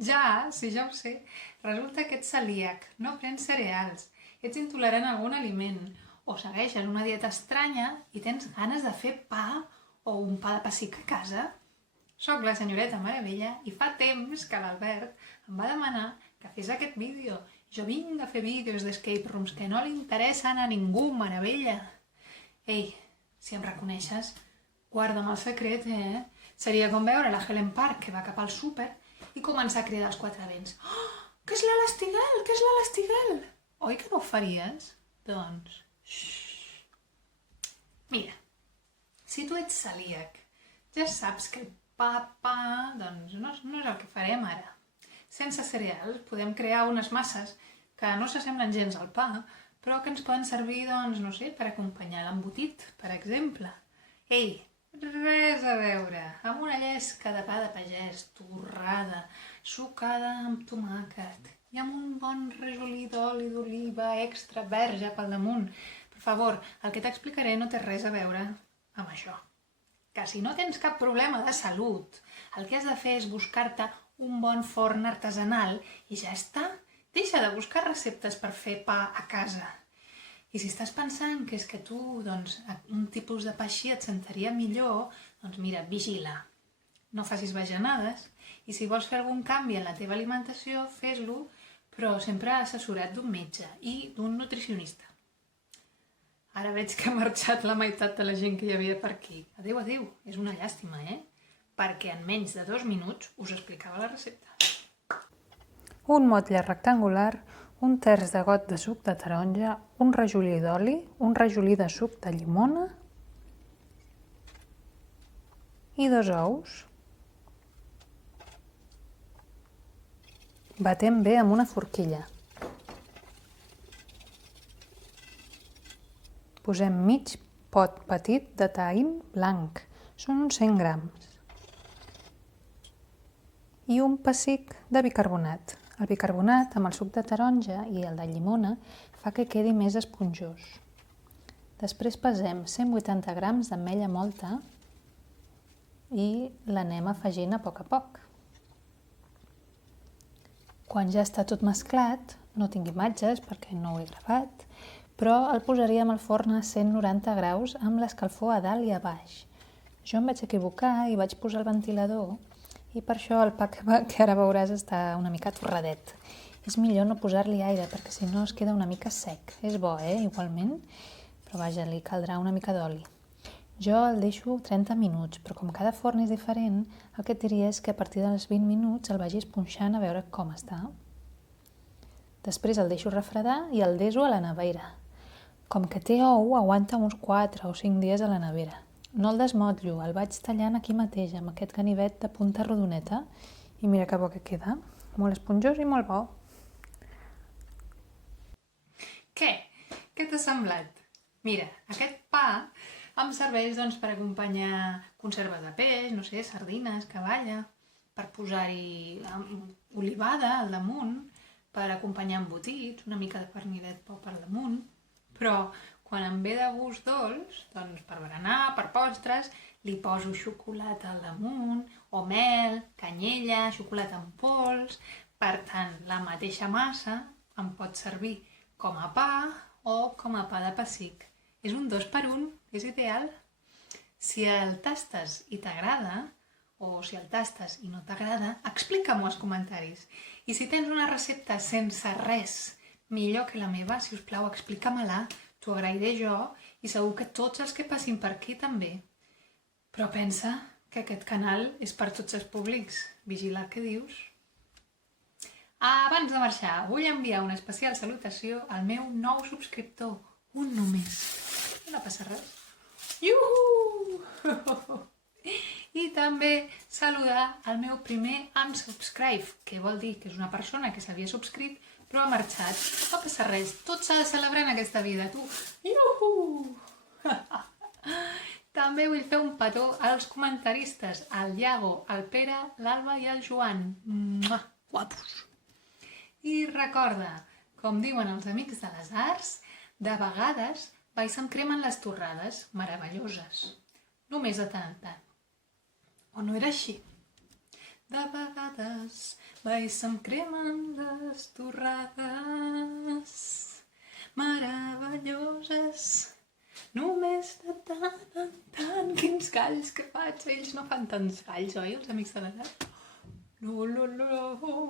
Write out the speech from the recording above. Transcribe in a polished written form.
Ja, sí, ja ho sé. Resulta que ets celíac, no prens cereals, ets intolerant a algun aliment, o segueixes una dieta estranya i tens ganes de fer pa o un pa de pessic a casa. Soc la senyoreta Meravella i fa temps que l'Albert em va demanar que fes aquest vídeo. Jo vinc a fer vídeos d'escape rooms que no li interessen a ningú, Meravella. Ei, si em reconeixes, guarda'm el secret, eh? Seria com veure la Helen Park que va cap al súper i començar a cridar als quatre vents. Oh, que és l'Elastigirl, que és l'Elastigirl! Oi que no ho faries? Doncs... Mira, si tu ets celíac, ja saps que el pa, doncs no és el que farem ara. Sense cereals podem crear unes masses que no s'assemblen gens al pa, però que ens poden servir, doncs, no sé, per acompanyar l'embotit, per exemple. Ei, res a veure, amb una llesca de pa de pagès, torrada, sucada amb tomàquet i amb un bon rajolí d'oli d'oliva extra verge pel damunt. Per favor, el que t'explicaré no té res a veure amb això. Que si no tens cap problema de salut, el que has de fer és buscar-te un bon forn artesanal i ja està. Deixa de buscar receptes per fer pa a casa. I si estàs pensant que és que tu, doncs, un tipus de pa així et sentaria millor, doncs mira, vigila. No facis bajanades i si vols fer algun canvi en la teva alimentació, fes-lo, però sempre assessorat d'un metge i d'un nutricionista. Ara veig que ha marxat la meitat de la gent que hi havia per aquí. Adéu, adéu, és una llàstima, Perquè en menys de 2 minuts us explicava la recepta. Un motlle rectangular, un terç de got de suc de taronja, un rajolí d'oli, un rajolí de suc de llimona i 2 ous. Batem bé amb una forquilla. Posem mig pot petit de taïm blanc, són uns 100 grams. I un pessic de bicarbonat. El bicarbonat amb el suc de taronja i el de llimona fa que quedi més esponjós. Després pesem 180 grams d'ametlla mòlta i l'anem afegint a poc. Quan ja està tot mesclat, no tinc imatges perquè no ho he gravat, però el posaríem al forn a 190 graus amb l'escalfor a dalt i a baix. Jo em vaig equivocar i vaig posar el ventilador i per això el pa que ara veuràs està una mica torradet. És millor no posar-li aire perquè si no es queda una mica sec. És bo, igualment, però vaja, li caldrà una mica d'oli. Jo el deixo 30 minuts, però com cada forn és diferent, el que et diria és que a partir dels 20 minuts el vagis punxant a veure com està. Després el deixo refredar i el deso a la nevera. Com que té ou, aguanta uns 4 o 5 dies a la nevera. No el desmotllo, el vaig tallant aquí mateix, amb aquest ganivet de punta rodoneta, i mira que bo que queda. Molt esponjós i molt bo. Què? Què t'ha semblat? Mira, aquest pa em serveix doncs, per acompanyar conserves de peix, no sé, sardines, caballa, per posar-hi olivada al damunt, per acompanyar embotits, una mica de pernilet per damunt, però quan em ve de gust dolç, doncs per berenar, per postres, li poso xocolata al damunt, o mel, canyella, xocolata en pols. Per tant, la mateixa massa em pot servir com a pa o com a pa de pessic. És un 2 per 1, és ideal. Si el tastes i t'agrada, o si el tastes i no t'agrada, explica'm-ho als comentaris. I si tens una recepta sense res millor que la meva, si us plau, explica-me-la, t'ho agrairé jo i segur que tots els que passin per aquí també. Però pensa que aquest canal és per tots els públics. Vigila el que dius. Abans de marxar, vull enviar una especial salutació al meu nou subscriptor, un només. No passa res. Iuhu! I també saludar el meu primer unsubscribe, que vol dir que és una persona que s'havia subscrit però ha marxat. No passa res, tot s'ha de celebrar en aquesta vida, tu. Iuhu! També vull fer un petó als comentaristes, al Iago, al Pere, l'Alba i al Joan. Mua, guapos! I recorda, com diuen els amics de les arts, de vegades vai se'm cremen les torrades, meravelloses. Només de tant en tant. O no era així? De vegades Vai, se'm cremen les torrades meravelloses. Només de tant en tant, quins galls que faig. Ells no fan tants galls, oi, els amics de Nadal? No.